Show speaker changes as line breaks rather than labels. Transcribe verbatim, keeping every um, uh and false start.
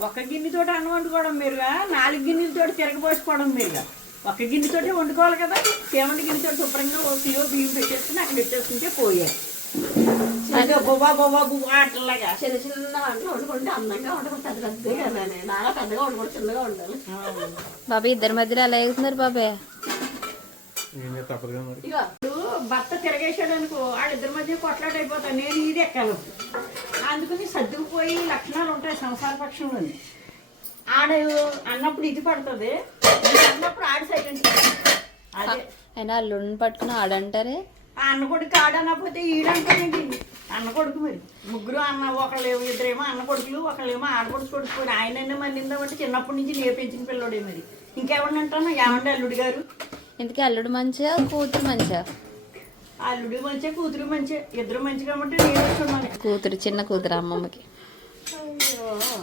ఒక గిన్నెతోటి అన్నం వండుకోవడం మీరుగా, నాలుగు గిన్నెలతోటి తిరగపోసుకోవడం మీరుగా. ఒక గిన్నెతోటి వండుకోవాలి కదా. సేమంతి గిన్నెతోటి శుభ్రంగా ఒక కిలో బియ్యం పెట్టేసుకుని అక్కడ పెట్టేసుకుంటే పోయాయి. బొబ్బా బొబ్బా బుబ్బా అట్లాగా
చిన్న చిన్న వంటలు వండుకుంటే అందంగా వండుకుంటే పెద్ద పెద్దగా నాలా పెద్దగా వండుకుంటే చిన్నగా ఉండాలి.
బాబాయ్ ఇద్దరి మధ్యలో ఎలా అవుతున్నారు బాబాయ్?
ఇక భర్త తిరగేసాడు అనుకో, వాళ్ళిద్దరి మధ్య కొట్లాట అయిపోతాను. నేను ఇది ఎక్కాను, అందుకని సర్దుకుపోయి లక్షణాలు ఉంటాయి సంసార పక్షంలోని. ఆడు అన్నప్పుడు ఇది పడుతుంది, అన్నప్పుడు ఆడు సైలెంట్. అదే
అయినా అల్లుడిని పట్టుకుని ఆడంటారే.
ఆ అన్న కొడుకు ఆడనకపోతే ఈడంటానండి. అన్న కొడుకు మరి ముగ్గురు అన్న, ఒకళ్ళు ఇద్దరేమో అన్న కొడుకులు, ఒకళ్ళేమో ఆడకొడుకు కొడుకు. ఆయన మన్నిందామంటే చిన్నప్పటి నుంచి నేను పెంచిన పిల్లోడే. మరి ఇంకెవరిని అంటాను? ఏమంటే అల్లుడు గారు.
ఇంతకీ అల్లుడు మంచిగా కూతురు మంచిగా?
అల్లుడు మంచిగా కూతురు మంచిగా, ఇద్దరు మంచిగా ఉంటే నేను వచ్చున్నాను.
కూతురు చిన్న కూతురు అమ్మమ్మకి.
అయ్యో